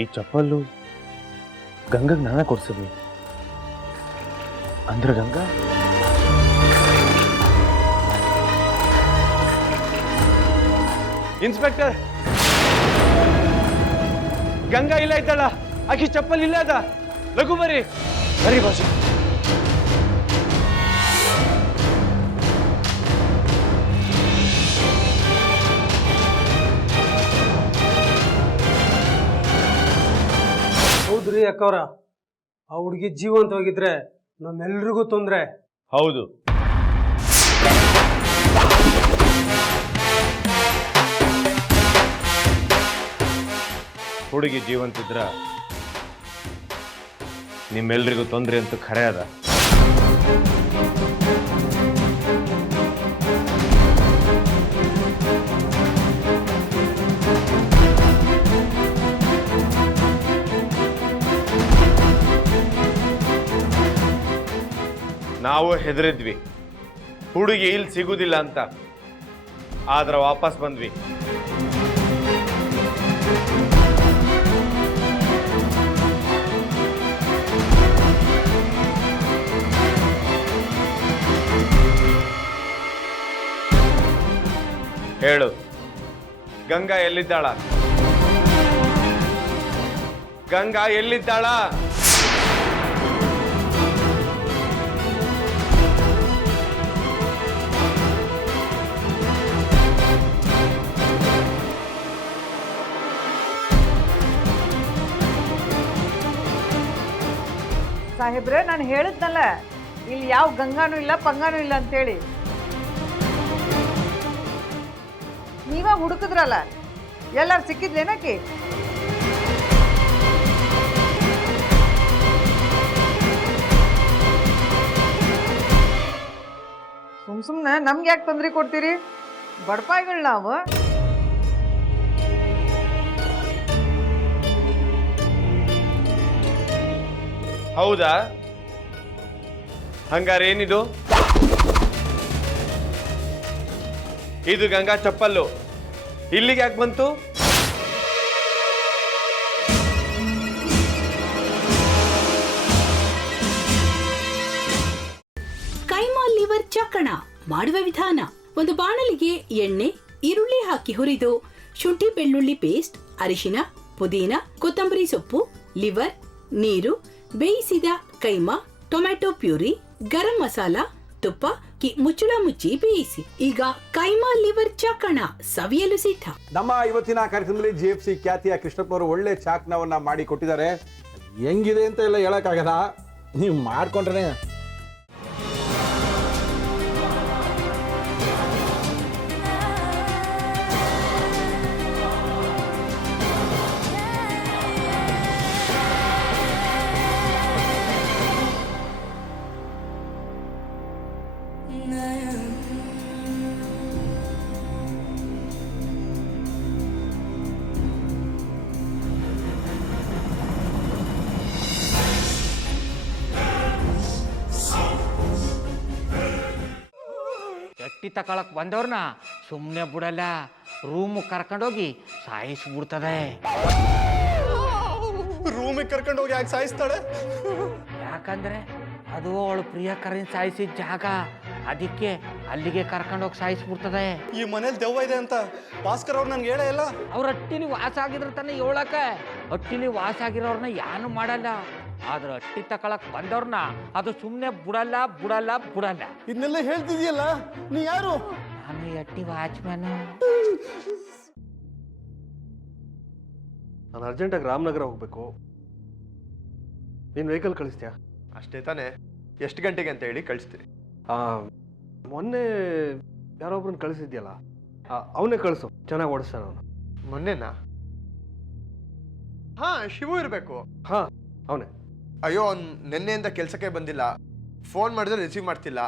ಈ ಚಪ್ಪಲ್ಲು ಗಂಗಗೆ ನಾನೇ ಕೊಡ್ಸಿದ್ವಿ ಅಂದ್ರೆ ಗಂಗಾ ಇನ್ಸ್ಪೆಕ್ಟರ್ ಗಂಗಾ ಇಲ್ಲ ಇದ್ದಾಳ ಆಕಿ ಚಪ್ಪಲ್ ಇಲ್ಲ ಅದ ಲಘು ಬರ್ರಿ ಬರ್ರಿ ಬಾಸು ಹೌದ್ರಿ ಅಕ್ಕವ್ರ ಆ ಹುಡುಗಿ ಜೀವಂತವಾಗಿದ್ರೆ ನಮ್ಮೆಲ್ರಿಗೂ ತೊಂದರೆ. ಹೌದು ಹುಡುಗಿ ಜೀವಂತಿದ್ರ ನಿಮ್ಮೆಲ್ರಿಗೂ ತೊಂದರೆ ಅಂತೂ ಖರೆ ಅದ. ನಾವು ಹೆದರಿದ್ವಿ ಹುಡುಗಿ ಇಲ್ಲಿ ಸಿಗುದಿಲ್ಲ ಅಂತ, ಆದ್ರೆ ವಾಪಸ್ ಬಂದ್ವಿ. ಹೇಳು, ಗಂಗಾ ಎಲ್ಲಿದ್ದಾಳ? ಗಂಗಾ ಎಲ್ಲಿದ್ದಾಳ? ಸಾಹೇಬ್ರೆ, ನಾನು ಹೇಳಿದ್ನಲ್ಲ ಇಲ್ಲಿ ಯಾವ ಗಂಗಾನೂ ಇಲ್ಲ ಪಂಗಾನೂ ಇಲ್ಲ ಅಂತೇಳಿ. ನೀವ ಹುಡುಕಿದ್ರಲ್ಲ, ಎಲ್ಲಾರು ಸಿಕ್ಕಿದ್ಲೇನಾಕಿ? ಸುಮ್ನೆ ನಮ್ಗೆ ಯಾಕೆ ತೊಂದರೆ ಕೊಡ್ತೀರಿ? ಬಡಪಾಯಿಗಳು ನಾವು. ಹೌದಾ? ಹಂಗಾರೆ ಏನಿದು? ಇದು ಗಂಗಾ ಚಪ್ಪಲ್ಲು ಇಲ್ಲಿಗೆ ಯಾಕೆ ಬಂತು? ಕೈಮಾ ಲಿವರ್ ಚಕ್ಕಣ ಮಾಡುವ ವಿಧಾನ: ಒಂದು ಬಾಣಲಿಗೆ ಎಣ್ಣೆ, ಈರುಳ್ಳಿ ಹಾಕಿ ಹುರಿದು ಶುಂಠಿ ಬೆಳ್ಳುಳ್ಳಿ ಪೇಸ್ಟ್, ಅರಿಶಿನ, ಪುದೀನ, ಕೊತ್ತಂಬರಿ ಸೊಪ್ಪು, ಲಿವರ್, ನೀರು, ಬೇಯಿಸಿದ ಕೈಮಾ, ಟೊಮ್ಯಾಟೊ ಪ್ಯೂರಿ, ಗರಂ ಮಸಾಲ, ತುಪ್ಪ ಮುಚ್ಚಳ ಮುಚ್ಚಿ ಬೇಯಿಸಿ. ಈಗ ಕೈಮಾ ಲಿವರ್ ಚಾಕಣ ಸವಿಯಲು ಸಿದ್ಧ. ನಮ್ಮ ಇವತ್ತಿನ ಕಾರ್ಯಕ್ರಮದಲ್ಲಿ GFC ಖ್ಯಾತಿಯ ಕೃಷ್ಣಪ್ಪ ಅವರು ಒಳ್ಳೆ ಚಾಕ್ನವನ್ನ ಮಾಡಿ ಕೊಟ್ಟಿದ್ದಾರೆ. ಹೆಂಗಿದೆ ಅಂತ ಎಲ್ಲ ಹೇಳಕ್ಕಾಗಲ್ಲ, ನೀವು ಮಾಡ್ಕೊಂಡ್ರೆ. ಎಟ್ಟಿ ತಕೊಳಕ್ ಬಂದವ್ರನ್ನ ಸುಮ್ಮನೆ ಬಿಡಲ್ಲ, ರೂಮ್ ಕರ್ಕೊಂಡೋಗಿ ಸಾಯಿಸ್ಬಿಡ್ತದೆ. ರೂಮಿಗೆ ಕರ್ಕೊಂಡು ಹೋಗಿ ಯಾಕೆ ಸಾಯಿಸ್ತಾಳೆ? ಯಾಕಂದ್ರೆ ಅದು ಅವಳು ಪ್ರಿಯಕರನ್ ಸಾಯಿಸಿದ ಜಾಗ, ಅದಕ್ಕೆ ಅಲ್ಲಿಗೆ ಕರ್ಕೊಂಡೋಗಿ ಸಾಯಿಸ್ಬಿಡ್ತದೆ. ಈ ಮನೇಲಿ ದೆವ್ವ ಇದೆ ಅಂತ ಭಾಸ್ಕರ್ ಅವ್ರು ನನ್ಗೆ ಹೇಳೇ ಇಲ್ಲ. ಅವ್ರ ಹಟ್ಟಿಲಿ ವಾಸ ಆಗಿದ್ರೆ ತಾನೆ ಹೇಳಕ. ಹಟ್ಟಿಲಿ ವಾಸ ಆಗಿರೋರ್ನ ಯಾನು ಮಾಡಲ್ಲ, ಆದ್ರೆ ಹಟ್ಟಿ ತಕೊಳಕ್ ಬಂದವ್ರನ್ನ ಅದು ಸುಮ್ಮನೆ ಬಿಡಲ್ಲ ಬಿಡಲ್ಲ ಬಿಡಲ್ಲ. ಇದನ್ನೆಲ್ಲ ಹೇಳ್ತಿದ್ಯಲ್ಲ, ನೀ ಯಾರು? ನಾನು ಈ ಹಟ್ಟಿ ವಾಚ್ಮ್ಯಾನು. ನಾನು ಅರ್ಜೆಂಟಾಗಿ ರಾಮನಗರ ಹೋಗ್ಬೇಕು. ನೀನು ವೆಹಿಕಲ್ ಕಳಿಸ್ತೀಯಾ? ಅಷ್ಟೇ ತಾನೇ? ಎಷ್ಟು ಗಂಟೆಗೆ ಅಂತ ಹೇಳಿ ಕಳಿಸ್ತೀನಿ. ಮೊನ್ನೆ ಯಾರೊಬ್ರನ್ನ ಕಳಿಸಿದ್ಯಲ್ಲ, ಅವನೇ ಕಳಿಸು, ಚೆನ್ನಾಗಿ ಓಡಿಸ್ತಾನೆ ಅವನು. ಮೊನ್ನೆನಾ? ಹಾ, ಶಿವು ಇರಬೇಕು. ಹಾಂ, ಅವನೇ. ಅಯ್ಯೋ, ಅವ್ನು ನಿನ್ನೆಯಿಂದ ಕೆಲಸಕ್ಕೆ ಬಂದಿಲ್ಲ. ಫೋನ್ ಮಾಡಿದ್ರೆ ರಿಸೀವ್ ಮಾಡ್ತಿಲ್ಲ.